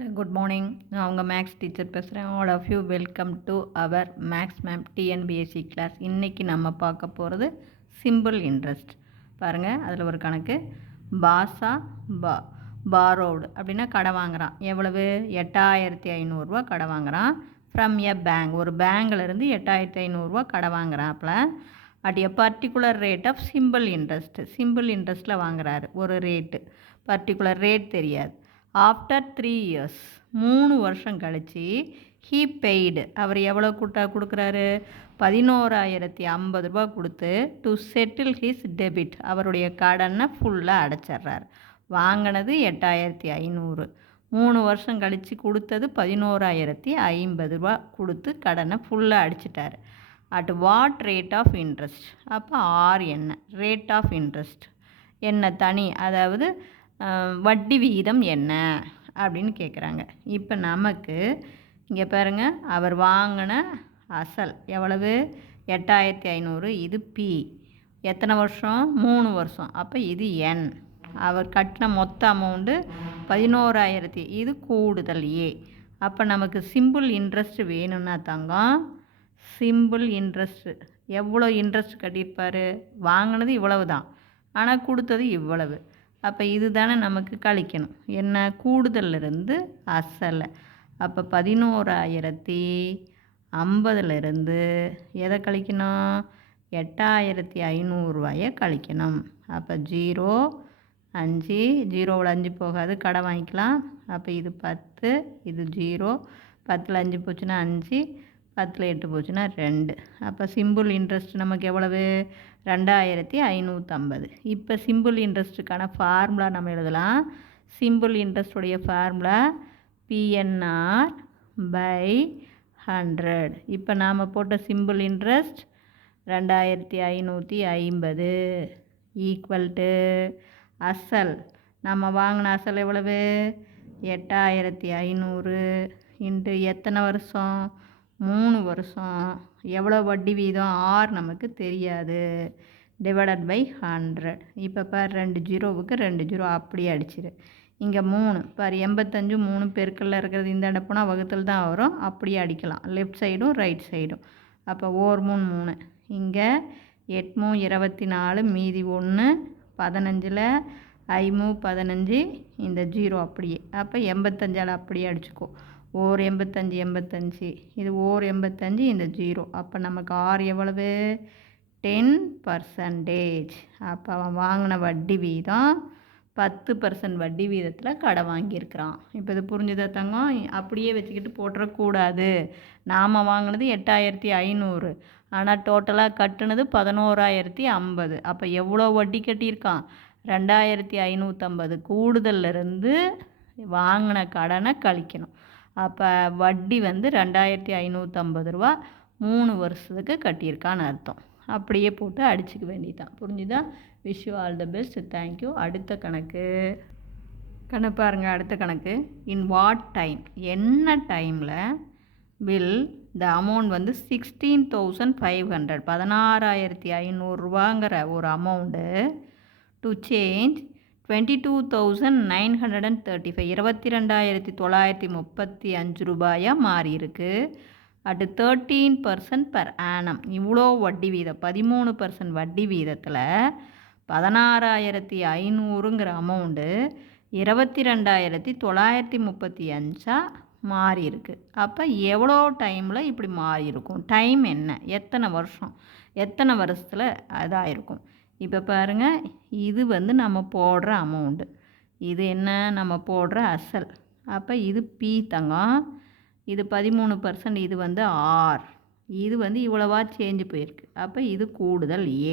Good morning. நான் உங்கள் maths teacher பேசுகிறேன். All of you welcome to our maths ma'am TNPSC class. இன்றைக்கி நம்ம பார்க்க போகிறது சிம்பிள் இன்ட்ரெஸ்ட். பாருங்கள், அதில் ஒரு கணக்கு. பாஷா பாரோடு அப்படின்னா கடை வாங்குகிறான். எவ்வளவு? 8500 கடை வாங்குகிறான். ஃப்ரம் எ பேங்க், ஒரு பேங்க்லேருந்து 8500 கடை வாங்குறாப்புல. At a particular rate of simple interest. Simple இன்ட்ரெஸ்ட்டில் வாங்குறாரு. ஒரு ரேட்டு, பர்டிகுலர் ரேட் தெரியாது. ஆஃப்டர் 3 years, 3 வருஷம் கழித்து ஹீ பெய்டு, அவர் எவ்வளோ கொடுக்குறாரு? 11,050 கொடுத்து டு செட்டில் ஹிஸ் டெபிட், அவருடைய கடனை ஃபுல்லாக அடைச்சிட்றாரு. வாங்கினது 8500, 3 வருஷம் கழித்து கொடுத்தது 11,050 கொடுத்து கடனை ஃபுல்லாக அடிச்சிட்டார். At what rate of interest? அப்போ ஆர் என்ன? ரேட் ஆஃப் இன்ட்ரெஸ்ட் என்ன? தனி, அதாவது வட்டி விகிதம் என்ன அப்படின்னு கேட்குறாங்க. இப்போ நமக்கு இங்கே பாருங்கள், அவர் வாங்கின அசல் எவ்வளவு? 8500. இது பி. எத்தனை வருஷம்? 3 வருஷம். அப்போ இது என். அவர் கட்டின மொத்த அமௌண்ட்டு 11,000. இது கூடுதல் ஏ. அப்போ நமக்கு சிம்பிள் இன்ட்ரெஸ்ட் வேணும்னா தங்கம், சிம்பிள் இன்ட்ரெஸ்ட்டு எவ்வளோ இன்ட்ரெஸ்ட் கட்டியிருப்பார்? வாங்கினது இவ்வளவு தான், ஆனால் கொடுத்தது இவ்வளவு. அப்போ இது தானே நமக்கு கழிக்கணும். என்ன? கூடுதலிருந்து அசலை. அப்போ 11,050 எதை கழிக்கணும்? 8,500 கழிக்கணும். அப்போ 0, 5, 0வில் 5 போகாது, கடை வாங்கிக்கலாம். அப்போ இது 10, இது 0, 10ல் 5 போச்சுன்னா 5, 10ல் 8 போச்சுன்னா 2. அப்போ சிம்பிள் இன்ட்ரெஸ்ட் நமக்கு எவ்வளவு? 2,550. இப்போ சிம்பிள் இன்ட்ரெஸ்ட்டுக்கான ஃபார்முலா நம்ம எழுதலாம். சிம்பிள் இன்ட்ரெஸ்ட்டுடைய ஃபார்முலா பிஎன்ஆர் பை 100. இப்போ நாம் போட்ட சிம்பிள் இன்ட்ரெஸ்ட் 2,550 ஈக்குவல் டு அசல். நம்ம வாங்கின அசல் எவ்வளவு? 8,500 இன்ட்டு எத்தனை வருஷம்? 3 வருஷம். எவ்வளோ வட்டி வீதம்? ஆர் நமக்கு தெரியாது. Divided by 100. இப்போ பார், 2 ஜீரோவுக்கு 2 ஜீரோ அப்படியே அடிச்சிரு. இங்கே 3 பார், 85 3 பெருக்கல்ல இருக்கிறது இந்த இடப்புனா வகுத்தில் தான் வரும், அப்படியே அடிக்கலாம் லெஃப்ட் சைடும் ரைட் சைடும். அப்போ 1 3 3, இங்கே 8 24, மீதி 1, 15ல் 5 15, இந்த 0 அப்படியே. அப்போ 85ஆல் அப்படியே அடிச்சுக்கோ. ஓர் 85 85, இது ஓர் 85, இந்த 0. அப்போ நமக்கு ஆர் எவ்வளவு? 10%. அப்போ அவன் வாங்கின வட்டி வீதம் 10% வட்டி வீதத்தில் கடை வாங்கியிருக்கிறான். இப்போ இது புரிஞ்சுதா தங்கம்? அப்படியே வச்சுக்கிட்டு போட்டுறக்கூடாது. நாம் வாங்கினது 8,500, ஆனால் டோட்டலாக கட்டுனது 11,050. அப்போ எவ்வளோ வட்டி கட்டியிருக்கான்? 2,550. கூடுதலிருந்து வாங்கின கடனை கழிக்கணும். அப்போ வட்டி வந்து 2,550 3 வருஷத்துக்கு கட்டியிருக்கான்னு அர்த்தம். அப்படியே போட்டு அடிச்சுக்க வேண்டியதான். புரிஞ்சுதா? Wish you all the best. Thank you. அடுத்த கணக்கு பாருங்கள். அடுத்த கணக்கு. இன் வாட் டைம், என்ன டைமில் வில் த அமௌண்ட் வந்து 16,500, 16,500 ஒரு அமௌண்ட்டு டு சேஞ்ச் 22,935, 22,935 மாறி இருக்கு. At 13% per annum. இவ்வளோ வட்டி வீதம், 13% வட்டி வீதத்தில் 16,500 அமௌண்ட்டு 22,935 மாறி இருக்கு. அப்போ எவ்வளோ டைமில் இப்படி மாறி இருக்கும்? டைம் என்ன? எத்தனை வருஷம்? எத்தனை வருஷத்தில் அதாயிருக்கும்? இப்போ பாருங்கள், இது வந்து நம்ம போடுற அமௌண்ட்டு, இது என்ன? நம்ம போடுற அசல். அப்போ இது பி தங்கம், இது 13%, இது வந்து ஆர், இது வந்து இவ்வளவா சேஞ்சு போயிருக்கு. அப்போ இது கூடுதல் ஏ.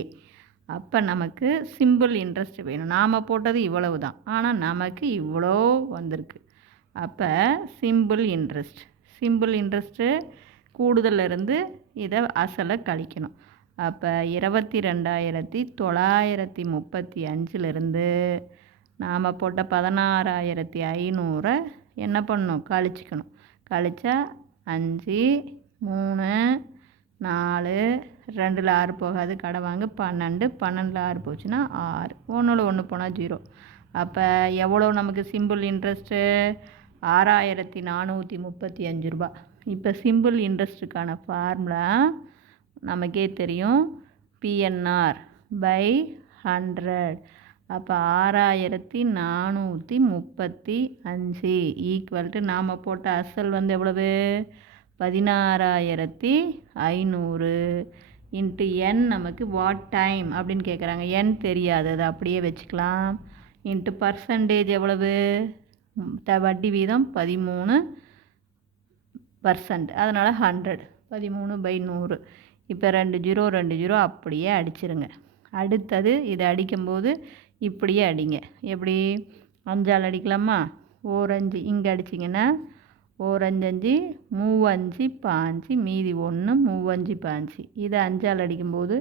அப்போ நமக்கு சிம்பிள் இன்ட்ரெஸ்ட் வேணும். நாம் போட்டது இவ்வளவு தான், ஆனால் நமக்கு இவ்வளோ வந்திருக்கு. அப்போ சிம்பிள் இன்ட்ரெஸ்ட்டு கூடுதலிருந்து இதை அசலை கழிக்கணும். அப்போ 22,935 நாம் போட்ட 16,500 என்ன பண்ணணும்? கழிச்சிக்கணும். கழிச்சா 5 3 4, 2ல் 6 போகாது, கடை வாங்க 12, 12ல் 6 போச்சுன்னா 6, 1ல் 1 போனால் 0. அப்போ எவ்வளோ நமக்கு சிம்பிள் இன்ட்ரெஸ்ட்டு? ₹6435. இப்போ சிம்பிள் இன்ட்ரெஸ்ட்டுக்கான ஃபார்முலா நமக்கே தெரியும். PNR by 100. அப்போ 6435 ஈக்குவல் டு நாம் போட்ட அசல் வந்து எவ்வளவு 16500 இன்ட்டு என் நமக்கு வாட் டைம் அப்படின்னு கேட்குறாங்க. என் தெரியாது, அதை அப்படியே வச்சுக்கலாம். இன்ட்டு பர்சன்டேஜ் எவ்வளவு வட்டி வீதம் 13%, அதனால் 100 13/100. இப்போ 2 0 அப்படியே அடிச்சிருங்க. அடுத்தது இதை அடிக்கும்போது இப்படியே அடிங்க. எப்படி 5ஆல் அடிக்கலாமா? ஓரஞ்சு இங்கே அடிச்சிங்கன்னா ஓரஞ்சு 5 5 மீதி 1 5 5. இதை 5ஆல் அடிக்கும்போது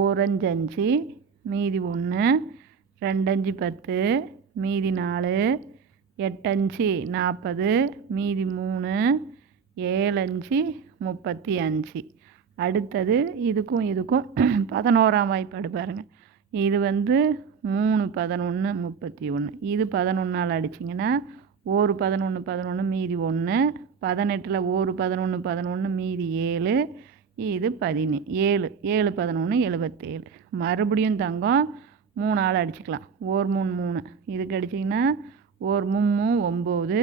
ஓரஞ்சு மீதி 1 2 10 மீதி 4 8 40 மீதி 3 7 35. அடுத்தது இதுக்கும் 11ஆம் வாய்ப்பாடு பாருங்கள். இது வந்து 3 11 31. இது 11ஆல் அடிச்சிங்கன்னா ஒரு 11 மீதி 1 18ல் ஒரு 11 மீதி 7 இது 17 7 11 77. மறுபடியும் தங்கம் 3ஆல் அடிச்சுக்கலாம். ஓர் 3 3 இதுக்கு அடிச்சிங்கன்னா ஓர் 3 9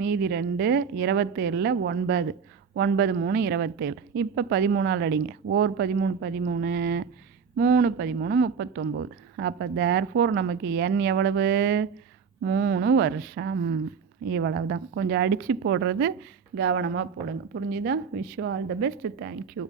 மீதி 2 27ல் 9 9 3 27. இப்போ 13ஆல் அடிங்க. ஓர் 13 13 3 13 39. அப்போ தேர்ஃபோர் நமக்கு என் எவ்வளவு 3 வருஷம். இவ்வளவு தான். கொஞ்சம் அடித்து போடுறது கவனமாக போடுங்க. புரிஞ்சுதா? Wish you all the best. Thank you.